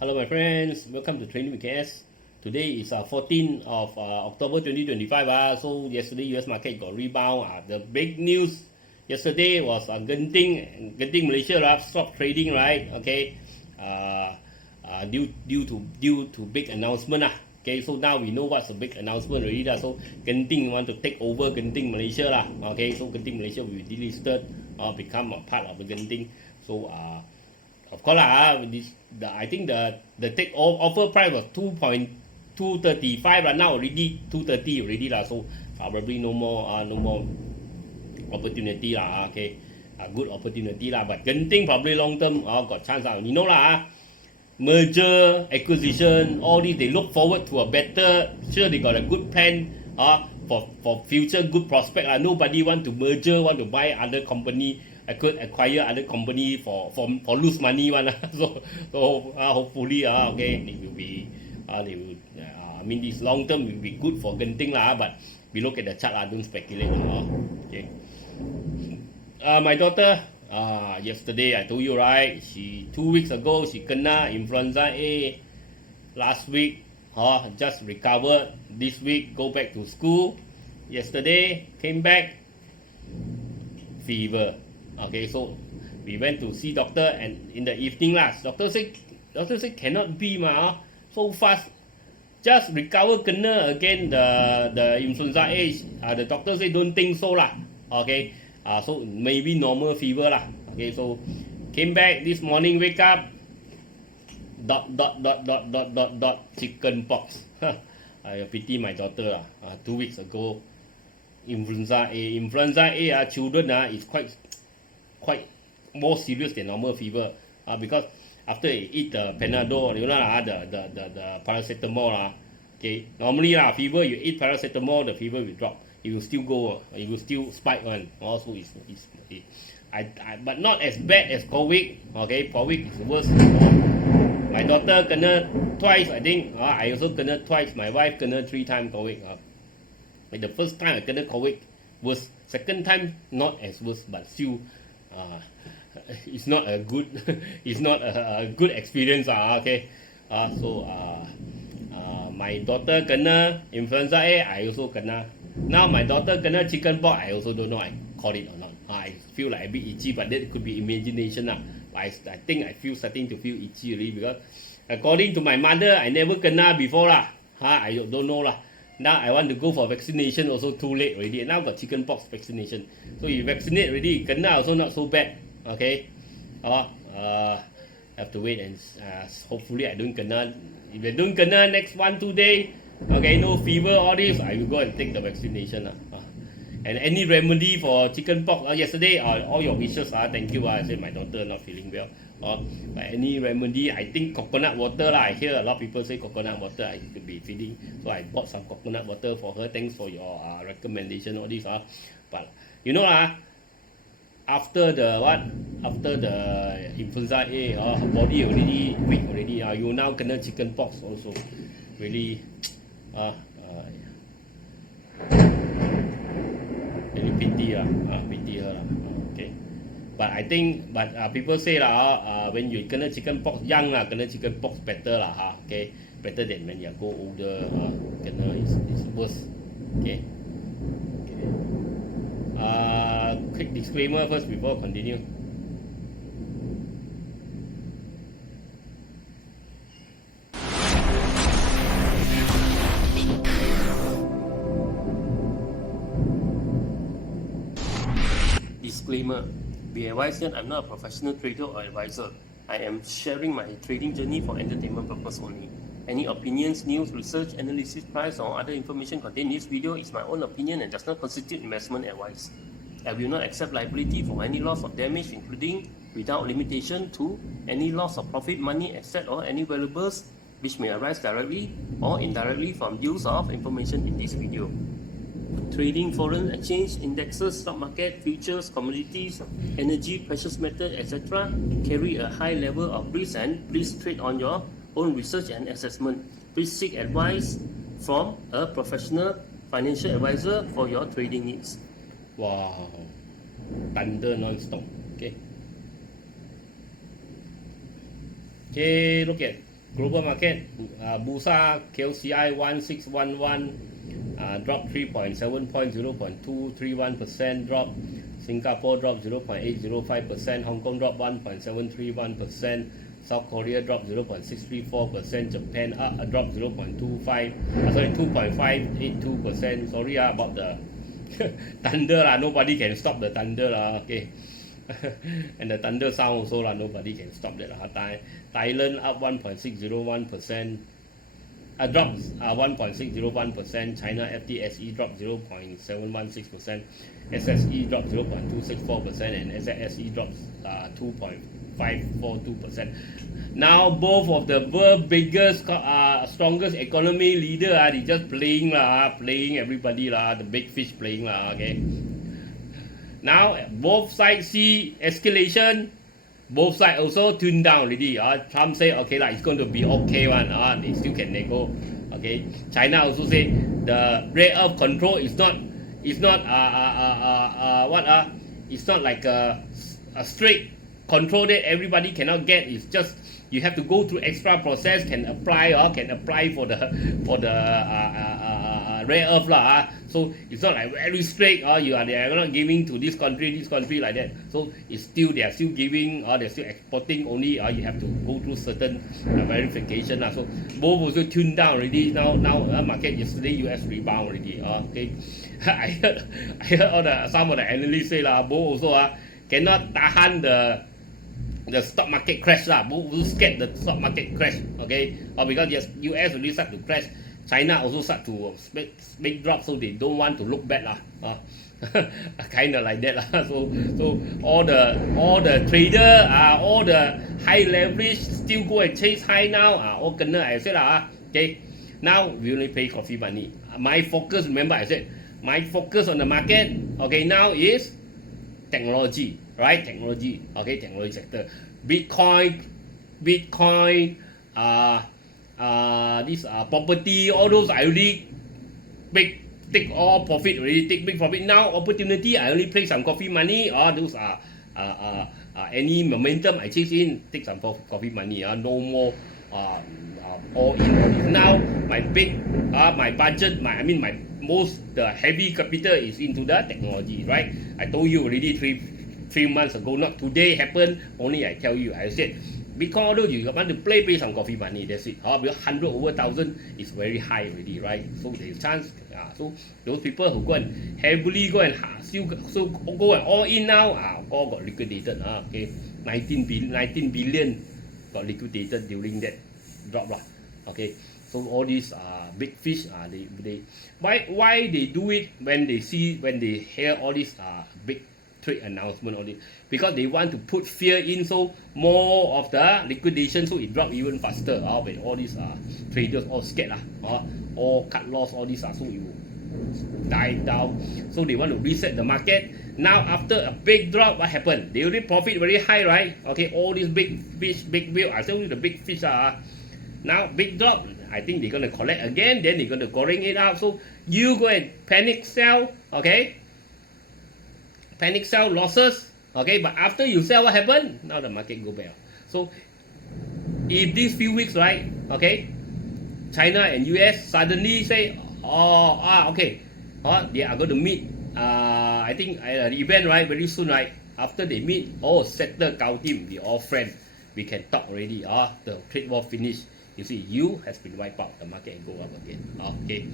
Hello my friends, welcome to Training with KS. Today is 14th of October 2025. So yesterday US market got rebound. The big news yesterday was Genting Malaysia stopped trading, right? Okay, due to big announcement. Okay, so now we know what's the big announcement already. So Genting want to take over Genting Malaysia. Okay, so Genting Malaysia will be delisted or become a part of the Genting. So of course I think the take offer price was 2.235 now already 230 already so probably no more opportunity okay, a good opportunity but Genting probably long term got chance you know merger, acquisition, all these, they look forward to a better, sure they got a good plan for future good prospect. Nobody want to merger, want to buy other company, acquire other company for lose money one. So hopefully okay, they will be I mean this long term will be good for Genting but we look at the chart don't speculate okay. My daughter yesterday I told you right, 2 weeks ago she kena influenza A. Last week just recovered. This week go back to school. Yesterday came back fever. Okay, so we went to see doctor and in the evening doctor say cannot be so fast. Just recover kena again the influenza A. The doctor say don't think so okay. So maybe normal fever okay, so came back this morning, wake up chicken pox. I pity my daughter 2 weeks ago influenza A children is quite more serious than normal fever because after they eat the Panadol, you know the paracetamol okay, normally fever you eat paracetamol the fever will drop. It will still go, it will still spike one. Also, but not as bad as COVID. Okay, COVID is worse. My daughter kena twice, I think. I also kena twice. My wife kena 3 times COVID. Like the first time I kena COVID was second time not as worse, but still, it's not a good, it's not a good experience. Okay, so my daughter kena influenza A. I also kena. Now my daughter kena chicken pox. I also don't know I caught it or not. I feel like a bit itchy, but that could be imagination. I think I starting to feel itchy already because according to my mother, I never kena before I don't know Now I want to go for vaccination, also too late already. Now got chicken pox vaccination. So you vaccinate already, kena also not so bad. Okay, have to wait and hopefully I don't kena. If I don't kena next 1-2 days. Okay, no fever, all this, I will go and take the vaccination. And any remedy for chicken pox? Yesterday, all your wishes, thank you. I said my daughter not feeling well. But any remedy, I think coconut water. I hear a lot of people say coconut water I could be feeding. So I bought some coconut water for her. Thanks for your recommendation, all this. But you know, after the influenza A, her body already weak already. You now kena chicken pox also. Really. Really pity her okay. But I think people say when you kena chicken pox young kena chicken pox better okay, better than when you go older kena is worse okay. Quick disclaimer first before continue. Disclaimer. Be advised that I'm not a professional trader or advisor. I am sharing my trading journey for entertainment purpose only. Any opinions, news, research, analysis, price or other information contained in this video is my own opinion and does not constitute investment advice. I will not accept liability for any loss or damage, including without limitation to any loss of profit, money, asset or any valuables which may arise directly or indirectly from use of information in this video. Trading foreign exchange, indexes, stock market, futures, commodities, energy, precious metal, etc. carry a high level of risk and please trade on your own research and assessment. Please seek advice from a professional financial advisor for your trading needs. Wow, thunder non-stop. Okay, look at global market, BURSA KLSE 1611 drop 3.7 points, 0.231% drop. Singapore dropped 0.805%, Hong Kong dropped 1.731%, South Korea dropped 0.634%, Japan dropped 2.582%. Sorry about the thunder lah. Nobody can stop the thunder lah. Okay. And the thunder sound also lah. Nobody can stop that lah. Thailand up 1.601%. Drops 1.601%. China FTSE dropped 0.716%. SSE dropped 0.264%, and SSE drops 2.542%. Now both of the world biggest, strongest economy leader they just playing everybody the big fish playing okay. Now both sides see escalation. Both sides also tune down already. Trump say okay it's going to be okay one. They still can nego. Okay. China also say the rate of control is not it's not like a straight control that everybody cannot get. It's just you have to go through extra process, can apply for the rare earth so it's not like very straight they are not giving to this country like that. So it's still they are still giving they're still exporting only you have to go through certain verification so both also tuned down already. Now market yesterday US rebound already okay. I heard some of the analysts say both also cannot tahan the stock market crash both scared the stock market crash okay, because yes, US really start to crash, China also start to big drop, so they don't want to look bad kind of like that so all the trader all the high leverage still go and chase high now all kena I said okay. Now we only pay coffee money. My focus, remember I said my focus on the market okay now is technology, right? Technology, okay, technology sector. Bitcoin, this property, all those I already take all profit already, take big profit. Now opportunity, I only play some coffee money. Those are any momentum I chase in, take some coffee money. No more all in. Now my budget, my most the heavy capital is into the technology, right? I told you already three months ago, not today happened, only I tell you. I said Bitcoin, although you want to pay some coffee money, that's it. Because 100 over 1,000 is very high already, right? So there's chance. So those people who go and heavily go and still go and all in now, all got liquidated. Okay, 19 billion got liquidated during that drop okay. So all these big fish they why they do it when they hear all these big trade announcement, all this, because they want to put fear in, so more of the liquidation, so it drop even faster when all these traders all scared all cut loss, all this so it will die down. So they want to reset the market. Now after a big drop, what happened? They already profit very high, right? Okay, all these big fish, big whale, I tell you the big fish now big drop, I think they're going to collect again, then they're going to goring it out. So you go and panic sell, okay? Panic sell losses, okay? But after you sell, what happened? Now the market go back. So if these few weeks, right, okay, China and US suddenly say, okay, they are going to meet, I think the event, right, very soon, right? After they meet, settle Gao team, they all friends. We can talk already. The trade war finished. You see, you has been wiped out. The market and go up again. Okay.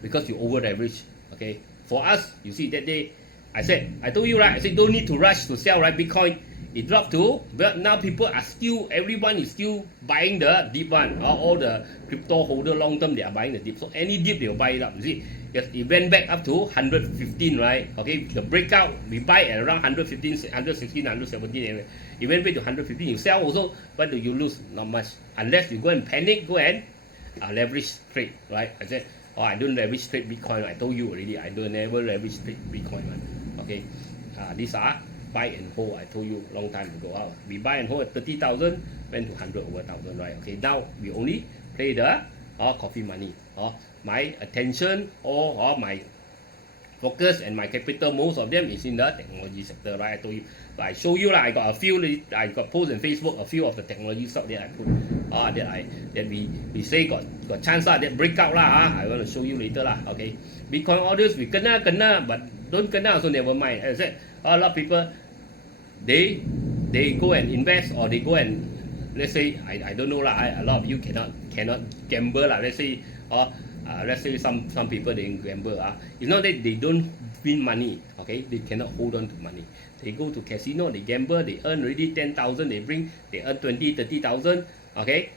Because you over leverage. Okay. For us, you see that day, I told you, right? I said don't need to rush to sell, right? Bitcoin, it dropped to, but now people are still, everyone is still buying the deep one. All the crypto holder long term, they are buying the dip. So any dip, they'll buy it up. You see, yes, it went back up to 115, right? Okay, the breakout, we buy at around 115, 116, 117. It went back to 115. You sell also, what do you lose? Not much. Unless you go and panic, go and leverage trade, right? I said, I don't leverage trade Bitcoin. I told you already, I don't never leverage trade Bitcoin. Okay, these are buy and hold. I told you long time ago. We buy and hold at 30,000, went to 100 over 1,000, right? Okay, now we only play the coffee money. My attention or my focus and my capital, most of them is in the technology sector, right? I told you I show you lah. I got a few. I got post on Facebook a few of the technology stock that I put. That we say got chance lah. That breakout lah. I want to show you later lah. Okay. Bitcoin orders we kena, but don't kena also never mind. As I said, a lot of people they go and invest or they go and let's say I don't know lah. A lot of you cannot gamble lah. Let's say some people they gamble. It's not that they don't win money. Okay, they cannot hold on to money. They go to casino, they gamble, they earn already 10,000, they earn 20, 30,000. Okay,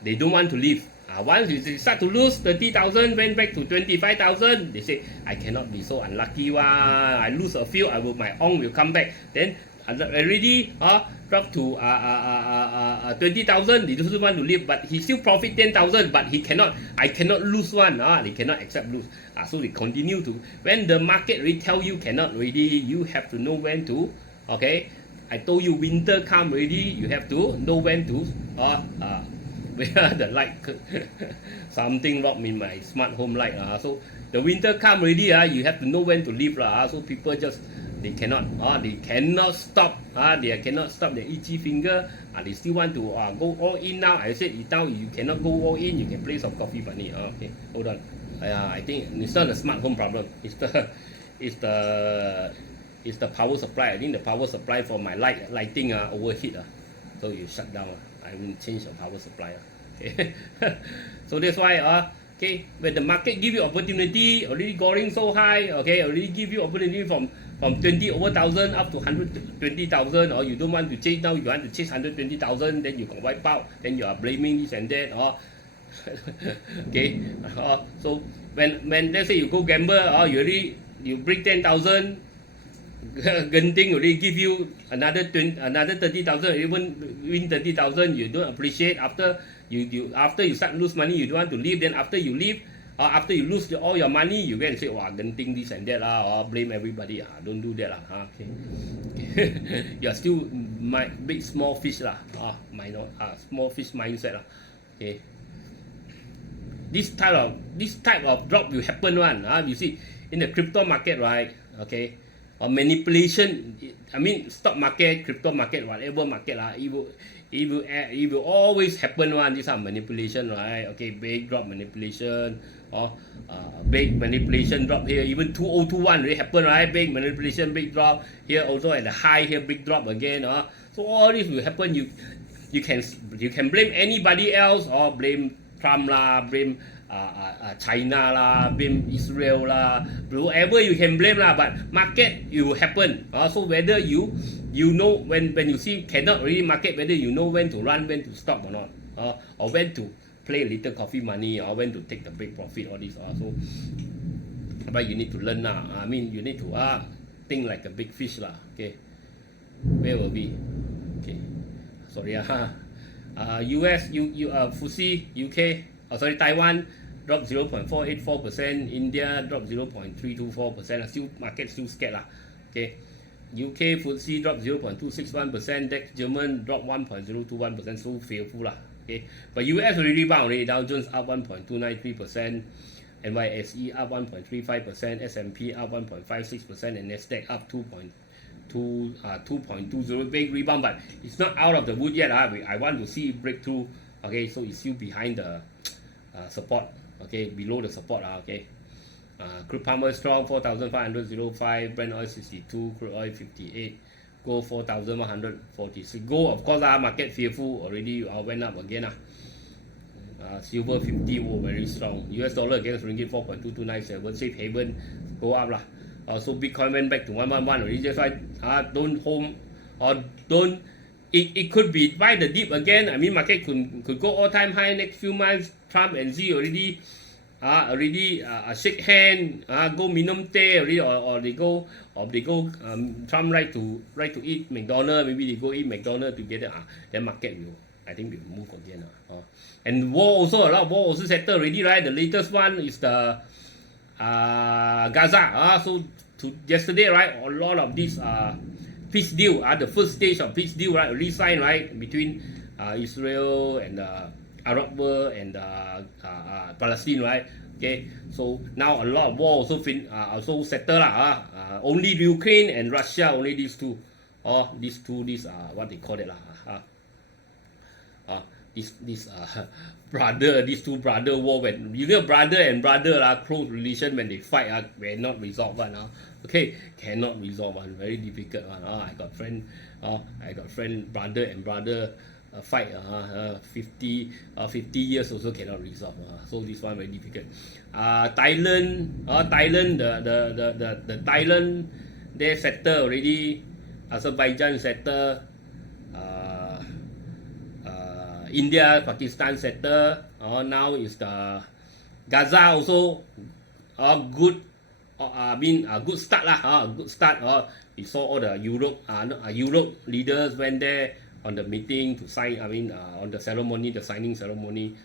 they don't want to leave. Once they start to lose 30,000, went back to 25,000, they say I cannot be so unlucky. I lose a few, my own will come back. Then already drop to 20,000, he doesn't want to leave, but he still profit 10,000, but I cannot lose one. They cannot accept lose. So they continue to, when the market really tell you cannot already, you have to know when to, okay, I told you winter come already, you have to know when to, where the light, something wrong in my smart home light. So the winter come already, you have to know when to leave. So people just, they cannot stop. They cannot stop their itchy finger. They still want to go all in now. I said now you cannot go all in. You can play some coffee money. Okay, hold on. I think it's not the smart home problem. It's the power supply. I think the power supply for my lighting overheat. So you shut down. I will change the power supply. Okay. So that's why okay, when the market give you opportunity, already going so high, okay, already give you opportunity from 20 over thousand up to 120,000, or you don't want to chase now, you want to chase 120,000, then you can wipe out, then you are blaming this and that, or okay, so when let's say you go gamble, you bring 10,000, Genting already give you another 30,000, even win 30,000, you don't appreciate. After you start lose money, you don't want to leave. Then after you leave, after you lose all your money, you go and say, "Wow, Genting this and that or blame everybody." Don't do that Okay. You are still big small fish small fish mindset Okay. This type of drop will happen You see in the crypto market, right? Okay. Or manipulation, I mean stock market, crypto market, whatever market it will always happen These are manipulation, right? Okay, big drop manipulation, or big manipulation drop here. Even 2021 really happen, right? Big manipulation, big drop here. Also at the high here, big drop again. So all this will happen. You can blame anybody else or blame Trump blame China blame Israel whoever you can blame but market it will happen. So whether you know when you see cannot really market, whether you know when to run, when to stop or not, or when to play a little coffee money, or when to take the big profit, all this. So but you need to learn I mean you need to think like a big fish Okay, where will we? Okay, sorry US, FTSE, UK, Taiwan dropped 0.484%, India dropped 0.324%. Still market still scared Okay, UK FTSE dropped 0.261%, DAX German dropped 1.021%. So fearful Okay, but US already rebound. Dow Jones up 1.293%, NYSE up 1.35%, S&P up 1.56%, and Nasdaq up 2.20. Big rebound, but it's not out of the wood yet. I want to see breakthrough. Okay, so it's still behind the support. Okay, below the support. Okay, crude palm strong 4,505, Brent oil 62, crude oil 58, gold 4,146. Gold, of course, market fearful already. Went up again. Silver 50, very strong. US dollar against ringgit 4.2297. Safe haven go up So Bitcoin went back to 111 already. That's why don't hold or don't. It could be buy the dip again. I mean market could go all time high next few months. Trump and Xi already shake hand, go minimum day already, or they go Trump right to eat McDonald's. Maybe they go eat McDonald's together. Then market will, I think, will move again. And war also, a lot of war also settled already, right? The latest one is the Gaza. So yesterday, right, a lot of these peace deal, the first stage of peace deal, right, already signed, right, between Israel and the Arab world and Palestine, right? Okay, so now a lot of war also settled. Only Ukraine and Russia, only these two. these two, what they call it brother, these two brother war, when you know brother and brother close relation, when they fight will not resolve one okay, cannot resolve one, very difficult one. I got friend brother and brother fight 50 years also cannot resolve, so this one very difficult. Thailand, the Thailand they settle already, Azerbaijan settle, India, Pakistan settle. Now is the Gaza also good. Good start lah. Good start. We saw all the Europe leaders went there on the meeting to sign. On the ceremony, the signing ceremony,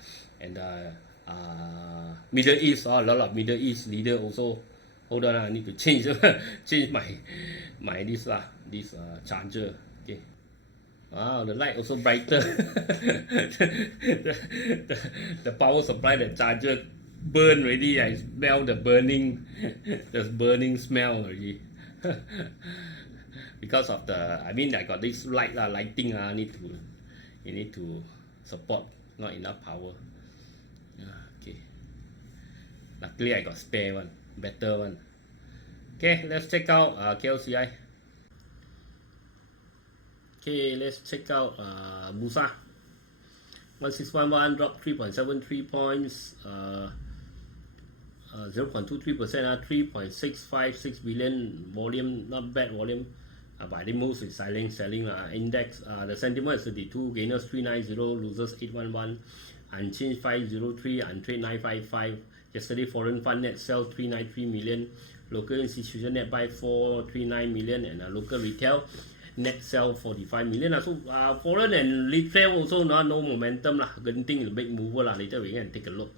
and Middle East. A lot of Middle East leader also. Hold on, I need to change my this charger. Okay. Wow, the light also brighter. the power supply, the charger burn already. I smell the burning smell already. Because of the, I got this lighting. You need to support. Not enough power. Okay. Luckily I got spare one, better one. Okay, let's check out KLCI. Okay, let's check out BURSA. 1611 dropped 3.73 points, 0.23%, 3.656 billion volume, not bad volume. But I think most is selling. Index, the sentiment is 32, gainers 390, losers 811, unchanged 503, untrade 955. Yesterday, foreign fund net sell 393 million, local institution net buy 439 million, and local retail net sell 45 million. So foreign and retail also no momentum lah. Genting is a big mover lah. Later we can take a look.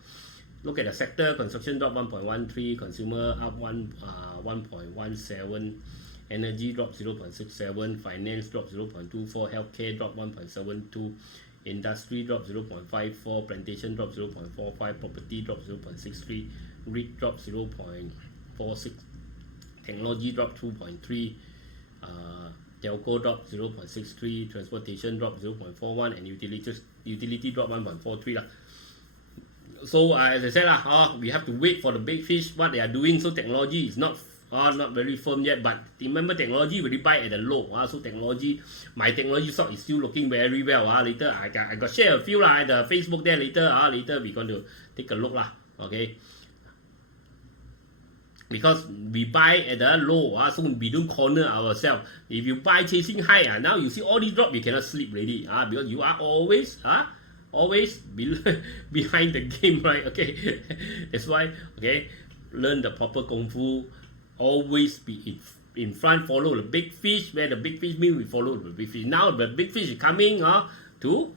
Look at the sector. Construction drop 1.13, consumer up 1.17, energy drop 0.67, finance drop 0.24, healthcare drop 1.72, industry drop 0.54, plantation drop 0.45, property drop 0.63, REIT drop 0.46, technology drop 2.3, telco drop 0.63, transportation drop 0.41, and utility drop 1.43 lah. So as I said we have to wait for the big fish what they are doing. So technology is not very firm yet, but remember technology really buy at a low. So my technology stock is still looking very well. Later I got share a few at the Facebook there. Later we're going to take a look lah. Okay. Because we buy at a low, so we don't corner ourselves. If you buy chasing high, now you see all these drop, you cannot sleep already. Because you are always behind the game, right? Okay, that's why. Okay, learn the proper kung fu. Always be in front. Follow the big fish. Where the big fish means, we follow the big fish. Now the big fish is coming to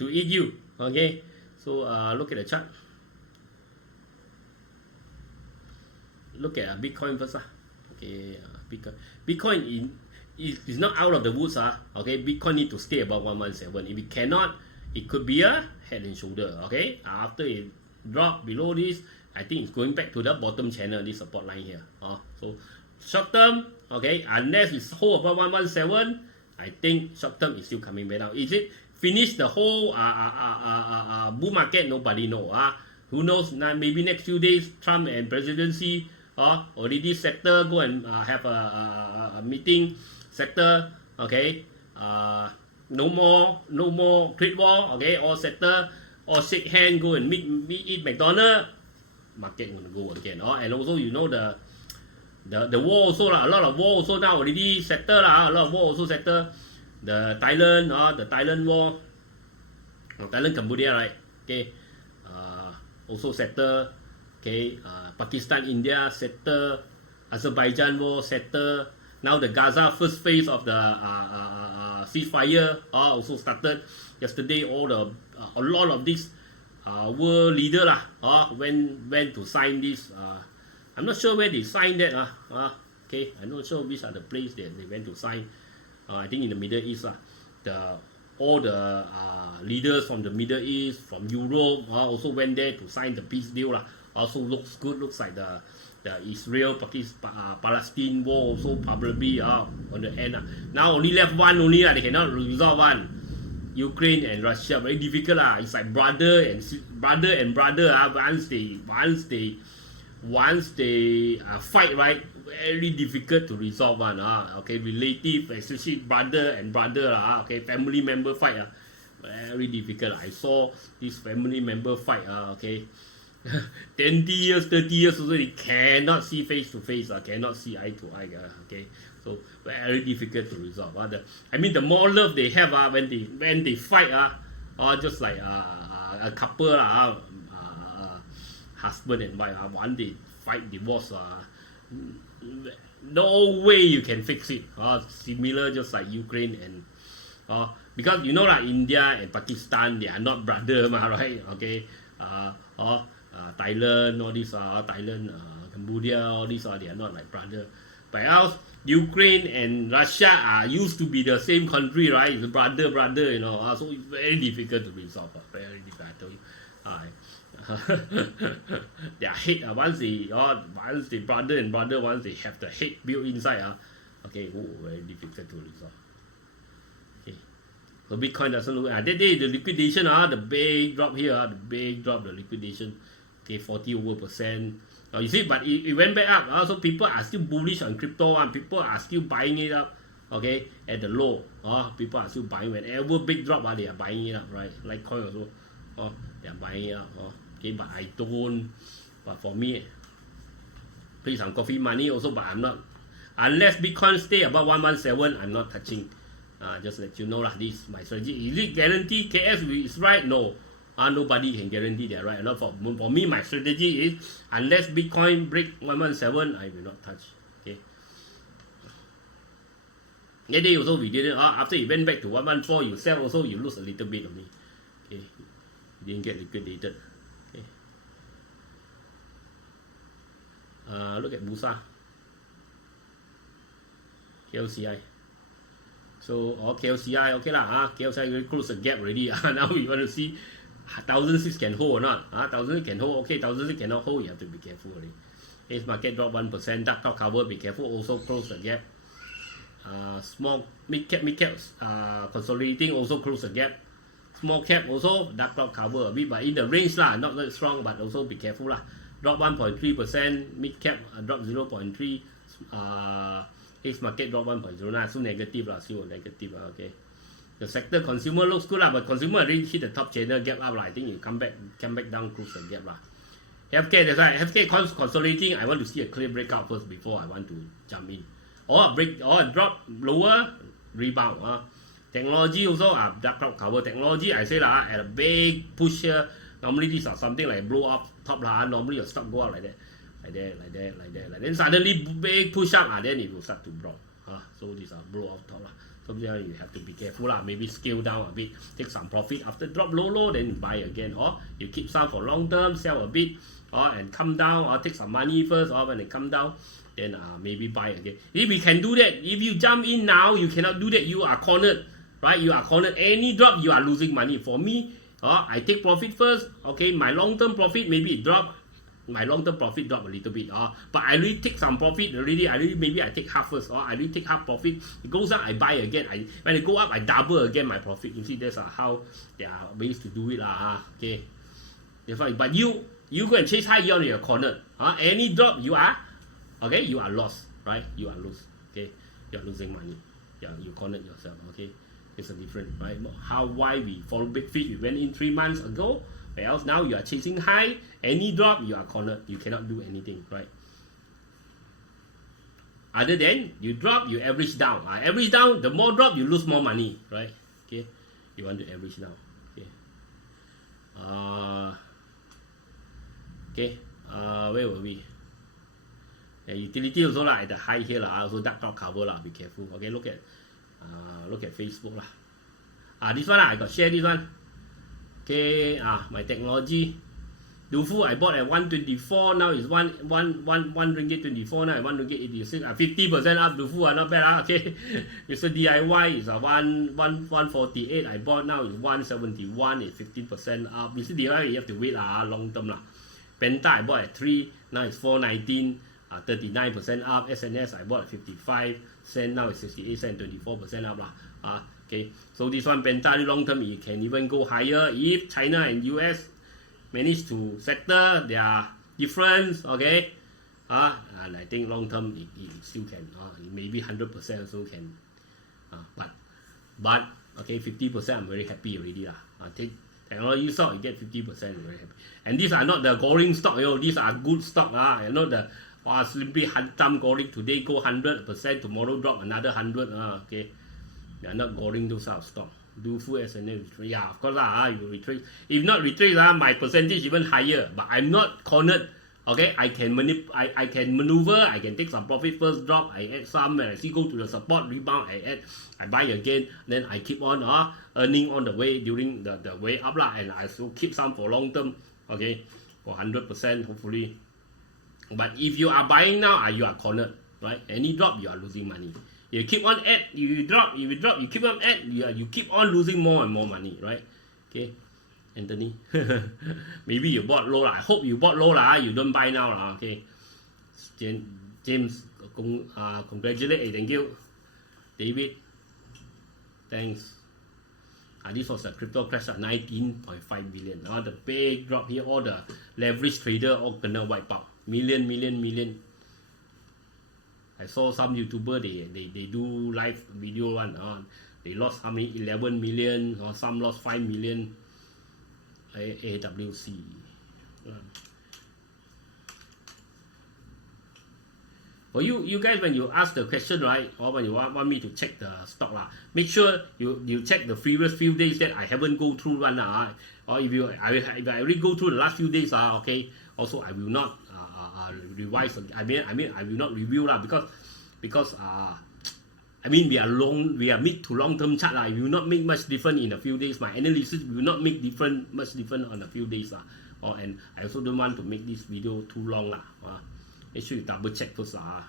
eat you. Okay, so look at the chart. Look at Bitcoin first. Okay, Bitcoin is not out of the woods. Okay, Bitcoin need to stay above 117. If it cannot, it could be a head and shoulder. Okay, after it drop below this, I think it's going back to the bottom channel, this support line here. So short term, okay, unless it's hold above 117, I think short term is still coming back down. Is it finish the whole bull market? Nobody know. Who knows? Maybe next few days, Trump and presidency already settle, go and have a meeting, settle. Okay, no more trade war. Okay, all settle, all shake hand, go and eat McDonald's. Market gonna go again. And also you know the war also a lot of war also now already settle a lot of war also settle. The Thailand war, Thailand Cambodia, right? Okay, also settle. Okay, Pakistan India settle, Azerbaijan war settle. Now the Gaza first phase of the ceasefire also started yesterday. A lot of these world leader went to sign this. I'm not sure where they signed that. Okay, I'm not sure which are the place that they went to sign. I think in the Middle East. All the leaders from the Middle East, from Europe, also went there to sign the peace deal. Also looks good. Looks like the the Israel-Palestine war also probably on the end. Now only left one only, they cannot resolve one. Ukraine and Russia very difficult. It's like brother and brother. Once they fight, right, very difficult to resolve one. Okay, relative, especially brother and brother. Okay, family member fight. Very difficult. I saw this family member fight. Okay. 20 years, 30 years also they cannot see face to face, cannot see eye to eye. Okay, so very difficult to resolve. I mean, the more love they have, when they fight, just like a couple, husband and wife, one they fight, divorce, no way you can fix it. Similar, just like Ukraine and because you know, like India and Pakistan, they are not brother, right? Okay, Thailand, all these Thailand, Cambodia, all these they are not like brother. But else, Ukraine and Russia used to be the same country, right? It's brother, you know. So it's very difficult to resolve. Very difficult. I told you. Their hate, once they brother and brother, once they have the hate built inside, okay, very difficult to resolve. Okay. So Bitcoin doesn't look. That day the liquidation, the big drop here, the big drop, the liquidation. Okay, 40%. You see, but it went back up. So people are still bullish on crypto. People are still buying it up. Okay, at the low. People are still buying. Whenever big drop, they are buying it up, right? Like coin also. They are buying it up. Okay, but I don't. But for me, please, I'm coffee money also, but I'm not. Unless Bitcoin stay above 117, I'm not touching. Just let you know lah. This is my strategy. Is it guaranteed? KS is right? No. Nobody can guarantee they're right or not. For me, my strategy is unless Bitcoin break 117, I will not touch. Okay. That day also we didn't. After it went back to 114, you sell also, you lose a little bit only. Okay. You didn't get liquidated. Okay. Look at BURSA. KLCI. So KLCI, okay lah. KLCI will close the gap already. Now we want to see 1,006 can hold or not. 1,006 can hold. Okay, 1,006 cannot hold. You have to be careful already. Ace market drop 1%. Dark cloud cover. Be careful. Also close the gap. Small mid cap consolidating. Also close the gap. Small cap also dark cloud cover a bit, but in the range lah. Not that strong, but also be careful lah. Drop 1.3%. Mid cap drop 0.3. Ace market drop 1.09. So negative lah. Still negative. Okay. The sector consumer looks good, but consumer already hit the top channel gap up. I think you come back down, close the gap. Healthcare, that's why healthcare consolidating. I want to see a clear breakout first before I want to jump in. Or a drop lower, rebound. Technology also dark cloud cover. Technology, I say at a big push here. Normally these are something like blow up top Normally your stock go up like that. Then suddenly big push up, then it will start to drop. So these are blow up top. So there you have to be careful maybe scale down a bit, take some profit after drop low, then you buy again, or you keep some for long term, sell a bit, and come down, or take some money first, or when they come down, then maybe buy again. If we can do that, if you jump in now, you cannot do that. You are cornered, right? You are cornered. Any drop, you are losing money. For me, I take profit first. Okay, my long term profit maybe it drop. My long-term profit drop a little bit, but I really take some profit already. Maybe I take half first, I really take half profit. It goes up, I buy again. When it go up, I double again my profit. You see, that's how there are ways to do it, okay. But you go and chase high, you're cornered. Any drop, you are lost, right? You are lost, okay. You are losing money. Yeah, you cornered yourself, okay. It's a different, right? Why we follow big fish? We went in 3 months ago. Else now you are chasing high. Any drop, you are cornered. You cannot do anything, right? Other than you drop, you average down. Average down, the more drop, you lose more money, right? Okay, you want to average down. Okay. Where were we? Utility also at the high here also dark cloud cover Be careful. Okay, look at Facebook This one I got share this one. Okay, my technology. Dufu I bought at 124, now it's 1 ringgit 24, now at 1 ringgit 86. 50% up, Dufu not bad. Okay, it's a DIY, it's a 148 I bought, now it's 171, it's 15% up. You see DIY you have to wait long term Penta I bought at 3, now it's 419. 39% up. SNS I bought at 55 cents, now it's 68 cents, 24% up lah. Okay, so this one Penta long term it can even go higher if China and US manage to settle their difference. Okay, and I think long term it still can, maybe 100% also can, but okay, 50% I'm very happy already lah. Take technology stock, you get 50%, very happy. And these are not the boring stock, these are good stock, and not the simply hantam goring, today go 100%, tomorrow drop another 100, okay. They are not boring those sort of stock. Do full S&M, yeah, of course you retrace. If not retrace, my percentage even higher. But I'm not cornered. Okay, I can I can maneuver. I can take some profit first drop. I add some. When I see go to the support rebound, I add. I buy again. Then I keep on earning on the way during the way up lah. And I still keep some for long term. Okay, for 100% hopefully. But if you are buying now, you are cornered, right? Any drop, you are losing money. You keep on add, you drop, you keep on add, you keep on losing more and more money, right? Okay, Anthony, maybe you bought low lah. I hope you bought low lah. You don't buy now lah. Okay, James, congratulate, thank you, David, thanks. This was the crypto crash at 19.5 billion. The big drop here, all the leverage trader all gonna wipe out, million. I saw some YouTuber they do live video one. They lost how many? 11 million, or some lost 5 million. AWC. For you guys, when you ask the question, right, or when you want me to check the stock lah, make sure you check the previous few days that I haven't go through one or if I already go through the last few days okay. Also, I will not revise. I mean, I will not review lah, because we are mid to long term chart lah. It will not make much difference in a few days. My analysis will not make much difference on a few days lah. And I also don't want to make this video too long lah. Make sure you double check first lah.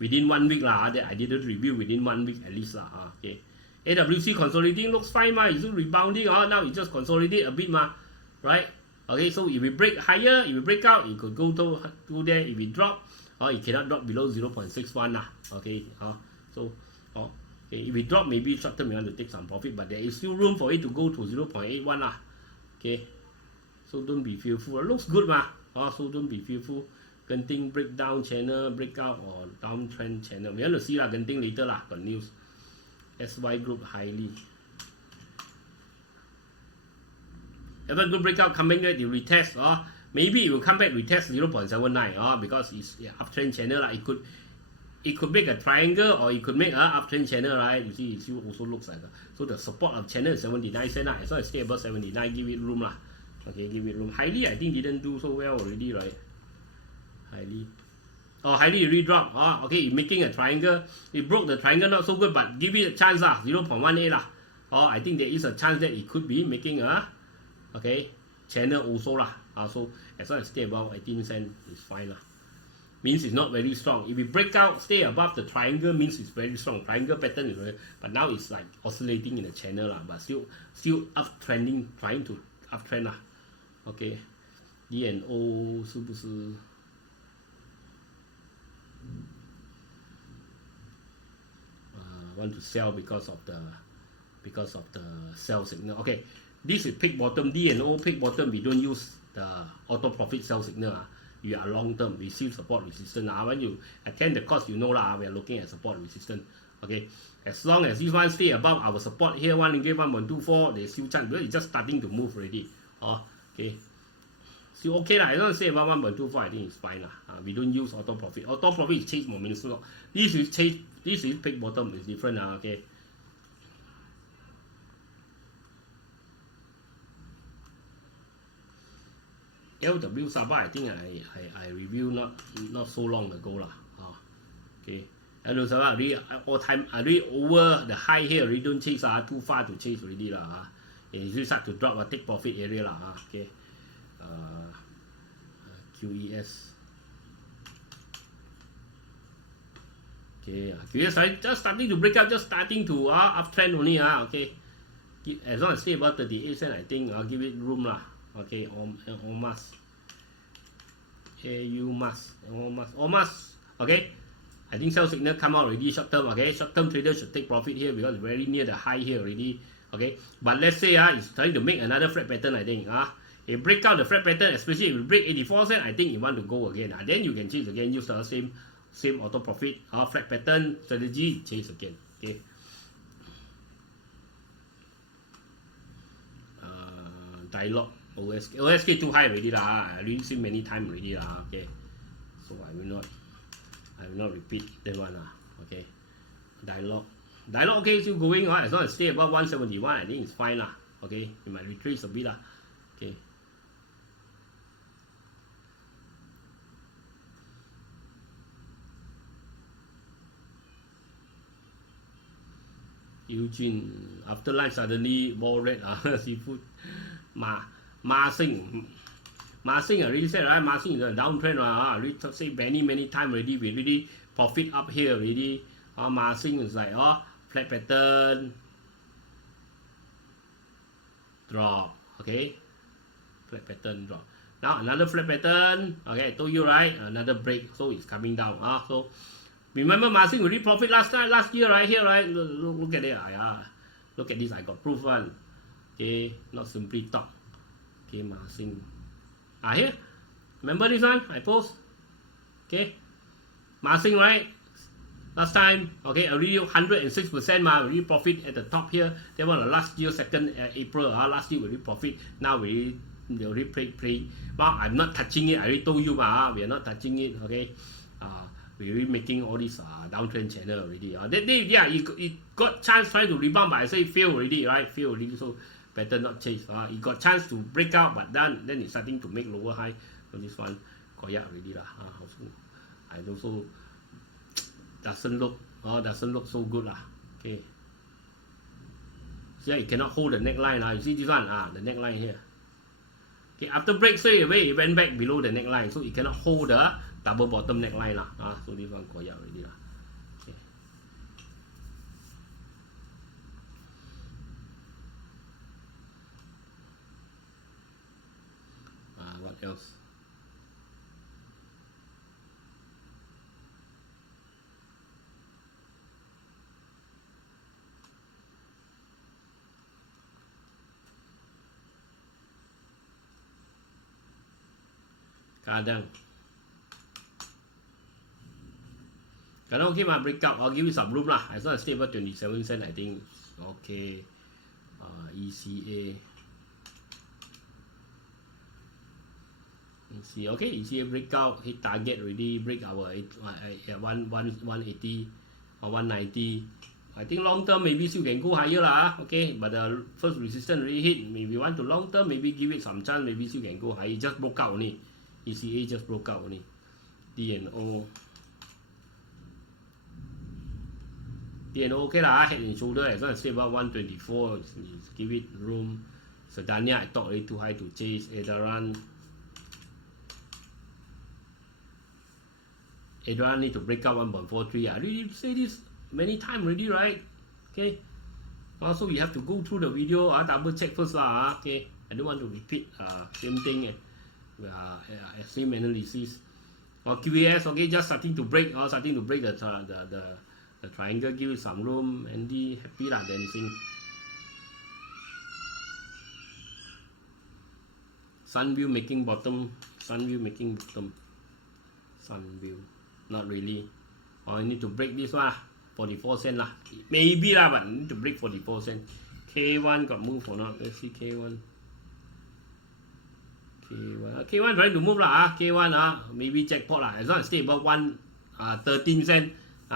Within 1 week lah, that I didn't review within 1 week at least lah. Okay. AWC consolidating looks fine it's still rebounding. Now it just consolidate a bit right? Okay, so if we break higher, if we break out, it could go to there. If we drop, it cannot drop below 0.61 lah. Okay, so okay, if we drop, maybe short term we want to take some profit, but there is still room for it to go to 0.81 lah. Okay, so don't be fearful. It looks good so don't be fearful. Genting breakdown channel, breakout or downtrend channel. We want to see lah, Genting later lah, got news. SY Group highly. Ever good breakout coming there, you retest, maybe it will come back retest 0.79 because it's uptrend channel. It could make a triangle or it could make an uptrend channel, right? You see, it also looks like so the support of channel is 79 cents as long as stay above 79, give it room lah. Okay, give it room. Highly, I think didn't do so well already, right? Highly redrop. Okay, it making a triangle. It broke the triangle, not so good, but give it a chance 0.18 lah. I think there is a chance that it could be making a channel also lah. So as long as stay above 18 cents, it's fine lah. Means it's not very strong. If we break out, stay above the triangle, means it's very strong. Triangle pattern is very, but now it's like oscillating in the channel lah, but still uptrending, trying to uptrend lah. Okay, DNO 是不是 want to sell because of the sell signal. Okay, this is peak bottom. DNO peak bottom. We don't use the auto profit sell signal. You are long term. We see support resistance. When you attend the course, you know lah. We are looking at support resistance. Okay, as long as this one stay above our support here, 1.24, there's still chance because it's just starting to move already. Okay, still okay lah. As long as stay above 1.24, I think it's fine lah. We don't use auto profit. Auto profit is chase momentum. This is peak bottom. It's different. Okay. LW Sabah, I think I reviewed not so long ago lah. Okay, LW Sabah all time already over the high here. Already don't chase too far to chase already lah. It start to drop take profit area lah. Okay, QES. Okay, QES just starting to break out, just starting to uptrend only Okay, as long as stay about 38 cents, I think I'll give it room lah. Okay, OMAS Aumas. Okay, I think sell signal come out already short term. Okay, short term traders should take profit here because it's very near the high here already. Okay, but let's say it's trying to make another flat pattern. I think it break out the flat pattern, especially if it break 84 cents. I think you want to go again. Then you can chase again. Use the same auto profit flat pattern strategy. Chase again. Okay. Dialogue OSK too high already lah. I already seen many times already lah. Okay, so I will not repeat that one lah. Okay, dialogue okay, still going as long as stay above 171. I think it's fine lah. Okay, you might retrace a bit lah. Okay. Eugene, after lunch suddenly more red seafood. Ma Sing already said right. Ma Sing is a downtrend already say many times already. We really profit up here already. Ma Sing is like flat pattern drop. Okay, flat pattern drop. Now another flat pattern. Okay, I told you right. Another break, so it's coming down. So remember Ma Sing already profit last year right here right. Look at it. Look at this. I got proof one. Okay, not simply talk. Okay, Ma Sing. Here. Remember this one I post? Okay. Ma Sing, right? Last time, okay, already 106% already profit at the top here. That was last year, 2nd April. Last year we already profit. Now we already play. Well, I'm not touching it. I already told you, we are not touching it. Okay. We're really making all this downtrend channel already. That day, yeah, it got chance trying to rebound, but I say fail already, right? Fail already, so better not chase. It got chance to break out, but then it's starting to make lower high. So this one, koyak already lah. I also doesn't look so good lah. Okay. So it cannot hold the neckline. You see this one, the neckline here. Okay, after break straight away, it went back below the neckline, so it cannot hold the double bottom neckline lah. So this one koyak already lah. Okay. What else? Kadang okay, my breakout. I'll give you some room lah. As long as stay about 27 cents, I think okay. ECA. Okay, ECA breakout, hit target already, break our 180 or 190. I think long term maybe still can go higher lah. Okay, but the first resistance already hit. Maybe want to long term, maybe give it some chance, maybe still can go higher. It just broke out only. ECA just broke out only. DNO okay lah, head and shoulder as long as stay about 124, give it room. Sedania I thought already too high to chase. Edaran need to break out 1.43. I already say this many times already, right? Okay. Also we have to go through the video, double check first lah. Okay. I don't want to repeat same thing. Same analysis. QAS, okay, just starting to break the triangle, give it some room. Andy happy lah, dancing. Sunview making bottom. Sunview, not really. I need to break this one, 44 cents lah. Maybe lah, but I need to break 44 cents. K1 got move or not? Let's see K1. K1 trying to move lah. K1 maybe jackpot lah. As long as stay above 13 cents,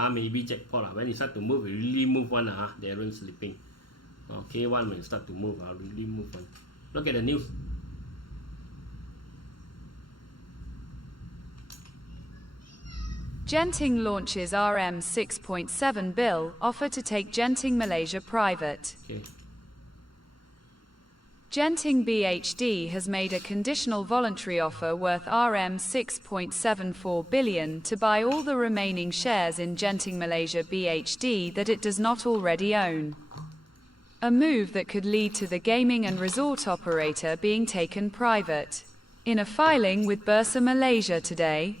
maybe jackpot lah. When it start to move, it really move one Darren sleeping. K1 when it start to move, really move one. Look at the news. Genting launches RM6.7bil offer to take Genting Malaysia private. Okay. Genting BHD has made a conditional voluntary offer worth RM6.74 billion to buy all the remaining shares in Genting Malaysia BHD that it does not already own. A move that could lead to the gaming and resort operator being taken private. In a filing with BURSA Malaysia today,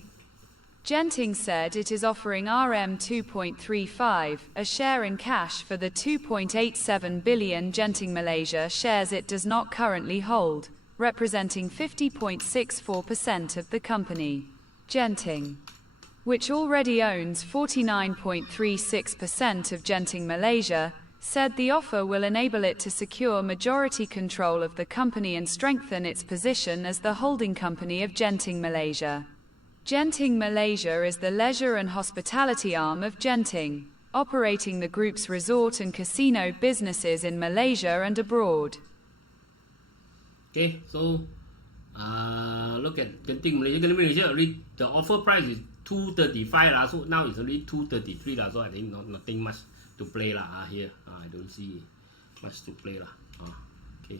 Genting said it is offering RM2.35, a share in cash for the 2.87 billion Genting Malaysia shares it does not currently hold, representing 50.64% of the company. Genting, which already owns 49.36% of Genting Malaysia, said the offer will enable it to secure majority control of the company and strengthen its position as the holding company of Genting Malaysia. Genting Malaysia is the leisure and hospitality arm of Genting, operating the group's resort and casino businesses in Malaysia and abroad. Okay, so look at Genting Malaysia. The offer price is 235 so now it's already 233 so I think nothing much to play here. I don't see much to play okay,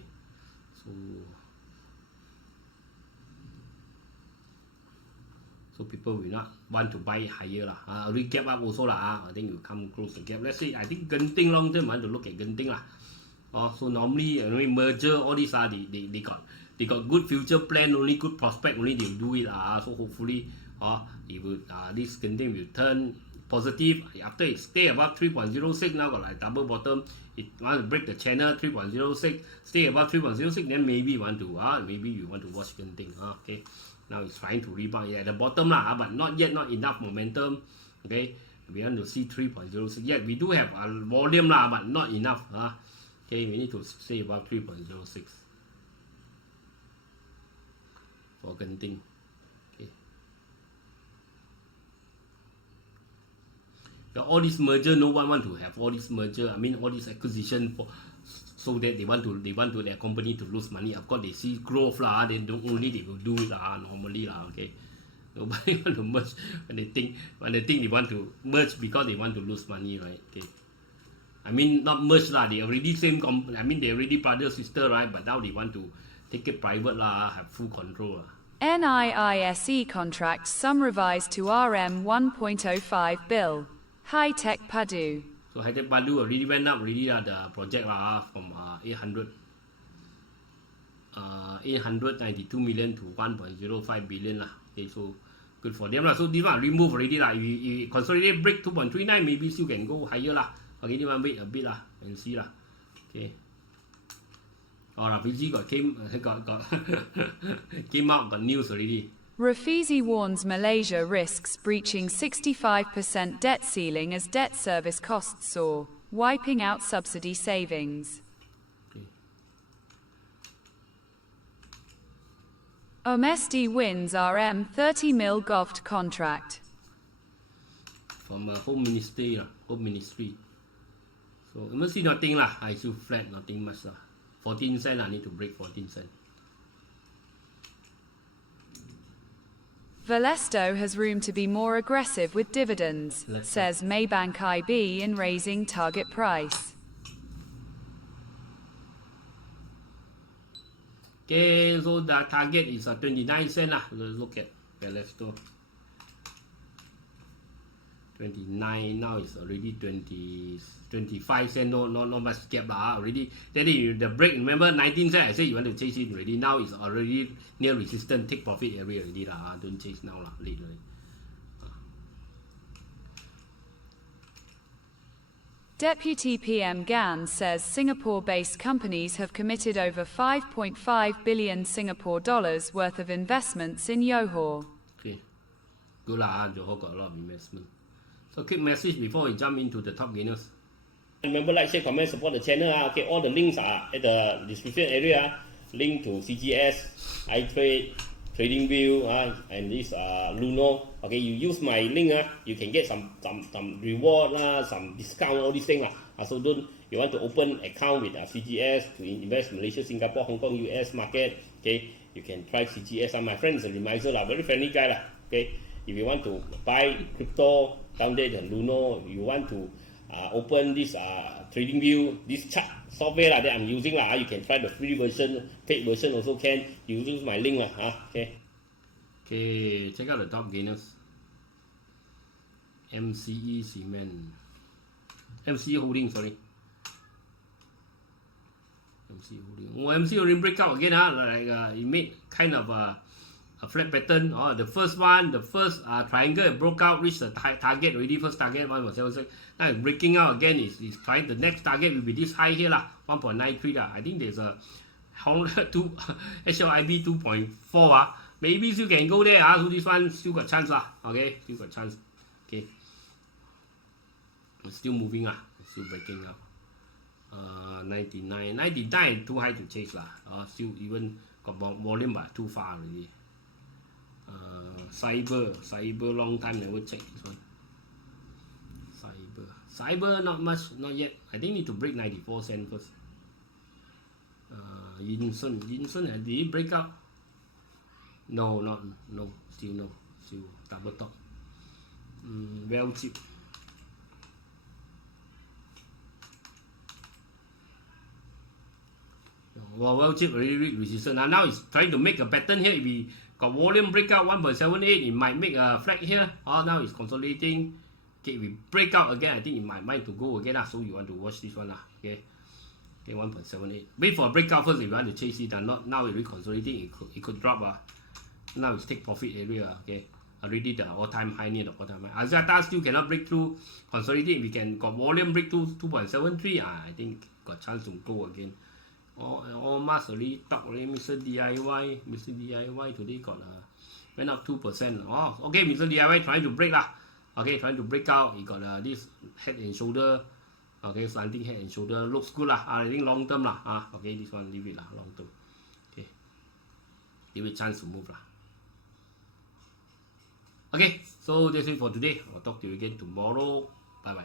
so people will not want to buy higher already gap up also I think you come close to gap. Let's say I think Genting long term want to look at Genting so normally merger all this they got good future plan, only good prospect, only they will do it so hopefully it will this Genting will turn positive after it stay above 3.06. Now got like double bottom, it want to break the channel 3.06, stay above 3.06, then maybe you want to watch Genting. Okay, now it's trying to rebound at the bottom but not enough momentum. Okay, we want to see 3.06. Yet we do have a volume but not enough. Okay, we need to stay above 3.06 for Genting. All this merger, no one want to have all this merger. I mean, all this acquisition so that they want their company to lose money. Of course, they see growth then they will do it normally Okay, nobody want to merge when they think they want to merge because they want to lose money, right? Okay, I mean not merge They already same I mean they already brother sister, right? But now they want to take it private have full control NIISE contract sum revised to RM1.05 HTPADU. So HTPADU already went up the project from 892 million to 1.05 billion Okay, so good for them So this one remove already You consolidate break 2.39, maybe still can go higher Okay, this one wait a bit and see Okay. Rafizi came out got news already. Rafizi warns Malaysia risks breaching 65% debt ceiling as debt service costs soar, wiping out subsidy savings. Okay. OMESTI wins RM30 govt contract. From Home Ministry. So OMESTI nothing I still flat, nothing much 14 cents I need to break 14 cents. Velesto has room to be more aggressive with dividends, says Maybank IB in raising target price. Okay, so the target is 29 cents Let's look at Velesto. 29 now it's already 25 cents. Not much gap already. Then the break, remember 19 cents I said you want to chase it already. Now it's already near resistance, take profit area already don't chase now late already. Deputy PM Gan says Singapore-based companies have committed over 5.5 billion Singapore dollars worth of investments in Johor. Okay, good Johor got a lot of investment. So quick message before we jump into the top gainers. Remember, like, share, comment, support the channel. Okay, all the links are at the description area. Link to CGS, iTrade, TradingView, and this Luno. Okay, you use my link. You can get some reward, some discount, all these things. So you want to open account with CGS to invest Malaysia, Singapore, Hong Kong, US market. Okay, you can try CGS. My friend is a reminder, very friendly guy. Okay, if you want to buy crypto, down there the Luno, you want to open this TradingView, this chart software that I'm using you can try the free version, paid version also can. You use my link okay. Okay, check out the top gainers. MCE Cement, MCE Holding, sorry. MCE Holding. MC Holding break out again. It made kind of a flat pattern. The first one, the first triangle broke out, reached the target already. First target 1.76. Now it's breaking out again. Is trying the next target will be this high here lah, 1.93 lah. I think there's a HLIB 2.4 maybe still can go there. So this one still got chance lah. Okay, still got chance. Okay, it's still moving lah. It's still breaking out. 99 too high to chase lah. Still even got volume but too far already. Cyber long time never check this one. Cyber not much, not yet. I think need to break 94 cents first. YINSON did it break out? No, still double top. Well cheap. Well cheap already reached resistance. Now it's trying to make a pattern here. If we got volume breakout 1.78, it might make a flag here. Now it's consolidating. Okay, we break out again. I think it might to go again. So you want to watch this one. Okay, 1.78. Wait for a breakout first if you want to chase it. Not now it's reconsolidating. It could drop. Now it's take profit area. Okay, already the all-time high near the all-time high. Axiata still cannot break through. Consolidate. We can got volume break to 2.73. I think got chance to go again. Almost already talk already. Mr. DIY today got went up 2%. Okay, Mr. DIY trying to break lah. Okay, trying to break out. He got this head and shoulder. Okay, slanting head and shoulder looks good lah. I think long term lah. Okay, this one leave it lah, long term. Okay, give it chance to move lah. Okay, so that's it for today. I'll talk to you again tomorrow. Bye bye.